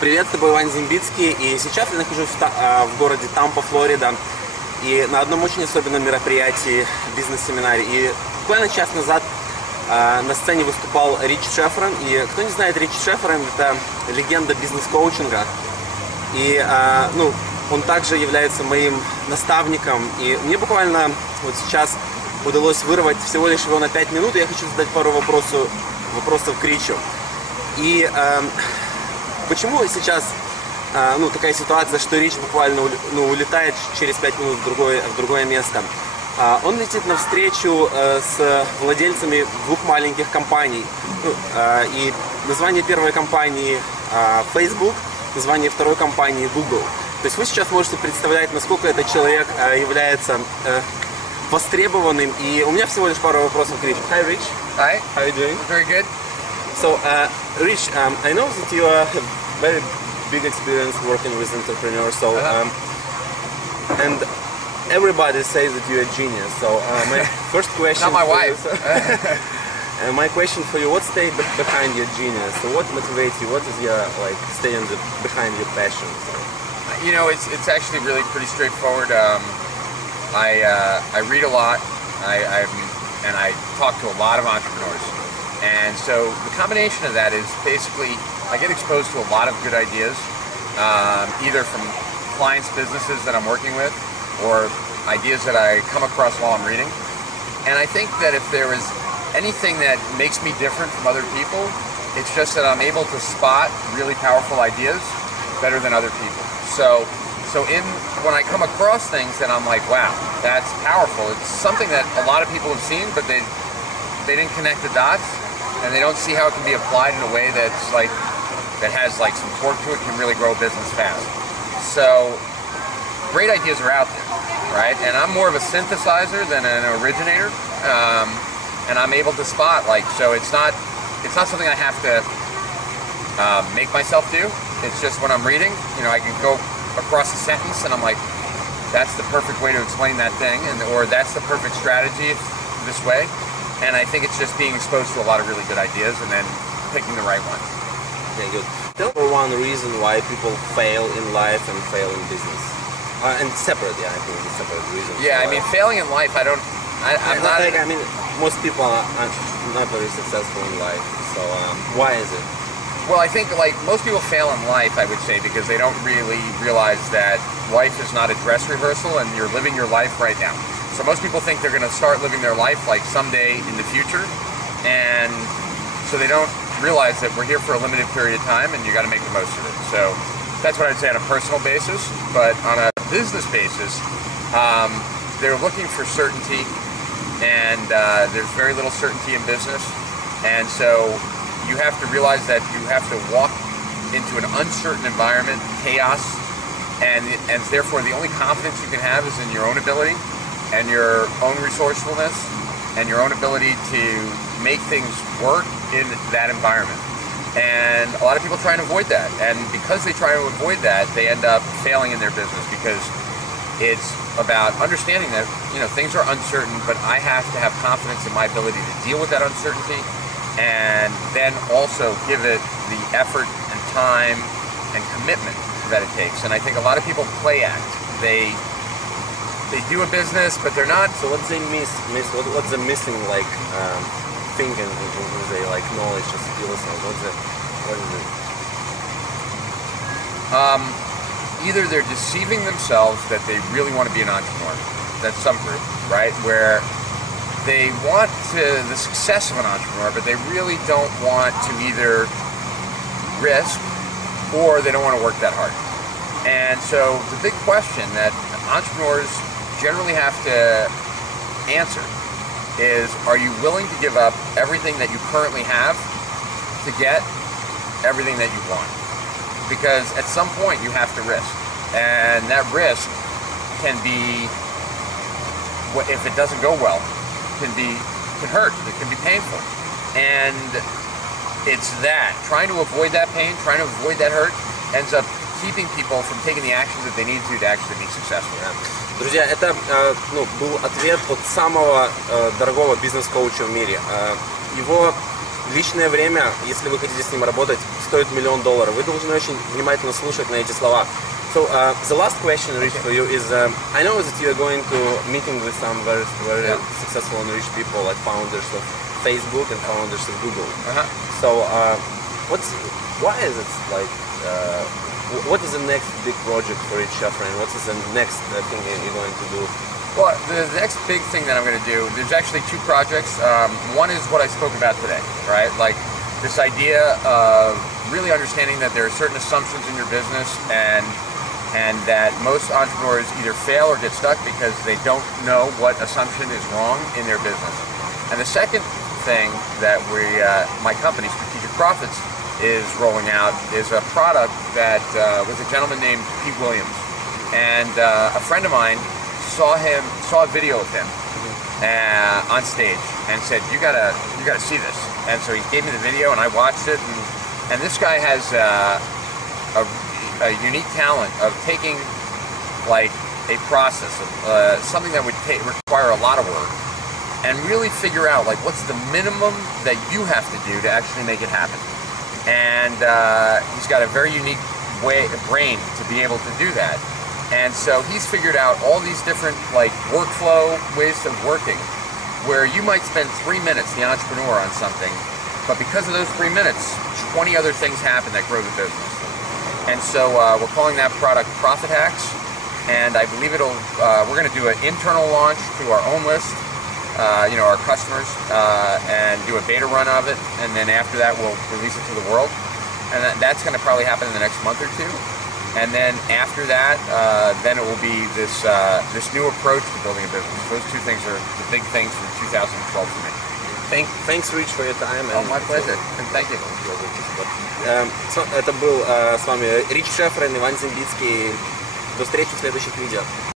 Привет, с тобой Иван Зимбицкий, и сейчас я нахожусь в городе Тампа, Флорида, и на одном очень особенном мероприятии, бизнес-семинаре. И буквально час назад на сцене выступал Рич Шеферон, и кто не знает, Рич Шеферон — это легенда бизнес-коучинга, и он также является моим наставником, и мне буквально вот сейчас удалось вырвать всего лишь его на 5 минут, и я хочу задать пару вопросов к Ричу. И почему сейчас такая ситуация, что Рич буквально улетает через 5 минут в другое место? Он летит на встречу с владельцами двух маленьких компаний. И название первой компании Facebook, название второй компании Google. То есть вы сейчас можете представлять, насколько этот человек является востребованным. И у меня всего лишь пару вопросов к Ричу. Hi, Rich. Hi. How are you doing? Very good. So, Rich, I know that you have very big experience working with entrepreneurs. So, and everybody says that you're a genius. So, my first question. Not my wife. My question for you: what stayed behind your genius? So, what motivates you? What is your staying behind your passion? So. You know, it's actually really pretty straightforward. I read a lot. And I talk to a lot of entrepreneurs. And so the combination of that is basically I get exposed to a lot of good ideas, either from clients' businesses that I'm working with or ideas that I come across while I'm reading. And I think that if there is anything that makes me different from other people, it's just that I'm able to spot really powerful ideas better than other people. So when I come across things, then I'm like, wow, that's powerful. It's something that a lot of people have seen, but they didn't connect the dots, and they don't see how it can be applied in a way that has some torque to it, can really grow a business fast. So great ideas are out there, right? And I'm more of a synthesizer than an originator, and I'm able to spot so it's not something I have to make myself do. It's just when I'm reading, I can go across a sentence and I'm like, that's the perfect way to explain that thing, or that's the perfect strategy this way. And I think it's just being exposed to a lot of really good ideas and then picking the right ones. Okay, good. Tell me one reason why people fail in life and fail in business. And separately, I think it's separate reasons. Yeah, I mean, failing in life, I'm not. I mean, most people are not very successful in life. So why is it? Well, I think most people fail in life, I would say, because they don't really realize that life is not a dress rehearsal and you're living your life right now. So most people think they're going to start living their life someday in the future, and so they don't realize that we're here for a limited period of time and you got to make the most of it. So that's what I'd say on a personal basis. But on a business basis, they're looking for certainty, and there's very little certainty in business, and so you have to realize that you have to walk into an uncertain environment, chaos, and therefore the only confidence you can have is in your own ability and your own resourcefulness and your own ability to make things work in that environment. And a lot of people try and avoid that, and because they try to avoid that, they end up failing in their business, because it's about understanding that things are uncertain, but I have to have confidence in my ability to deal with that uncertainty, and then also give it the effort and time and commitment that it takes. And I think a lot of people play act. They do a business, but they're not. So what's they miss? What's the missing thing in the knowledge or skills? What is it? Either they're deceiving themselves that they really want to be an entrepreneur. That's some group, right? Where they want the success of an entrepreneur, but they really don't want to either risk or they don't want to work that hard. And so the big question that entrepreneurs generally have to answer is, are you willing to give up everything that you currently have to get everything that you want? Because at some point you have to risk, and that risk can be, if it doesn't go well, can hurt, it can be painful. And it's that, trying to avoid that pain, trying to avoid that hurt, ends up keeping people from taking the actions that they need to actually be successful. Друзья, это был ответ от самого дорогого бизнес-коуча в мире. Его личное время, если вы хотите с ним работать, стоит $1 000 000. Вы должны очень внимательно слушать на эти слова. So the last question, Rich, for you is: I know that you are going to meeting with some very successful and rich people, like founders of Facebook and founders of Google. So why is it like? What is the next big project for each friend? What is the next thing you're going to do? Well, the next big thing that I'm going to do, there's actually two projects. One is what I spoke about today, right? Like this idea of really understanding that there are certain assumptions in your business and that most entrepreneurs either fail or get stuck because they don't know what assumption is wrong in their business. And the second thing that my company, Strategic Profits, is rolling out is a product that was a gentleman named Pete Williams. And a friend of mine saw a video of him on stage and said, you gotta see this. And so he gave me the video and I watched it, and this guy has a unique talent of taking like a process of something that would require a lot of work and really figure out like what's the minimum that you have to do to actually make it happen. And he's got a very unique brain to be able to do that. And so he's figured out all these different like workflow ways of working where you might spend 3 minutes, the entrepreneur, on something, but because of those 3 minutes, 20 other things happen that grow the business. And so we're calling that product Profit Hacks, and I believe we're going to do an internal launch to our own list, our customers, and do a beta run of it, and then after that we'll release it to the world. And that's going to probably happen in the next month or two. And then after that, then it will be this new approach to building a business. Those two things are the big things for 2012 for me. Thanks, Rich, for your time. My pleasure. And thank you. Это был с вами Рич Шефрен, Иван Зимбицкий. До встречи в следующих видео.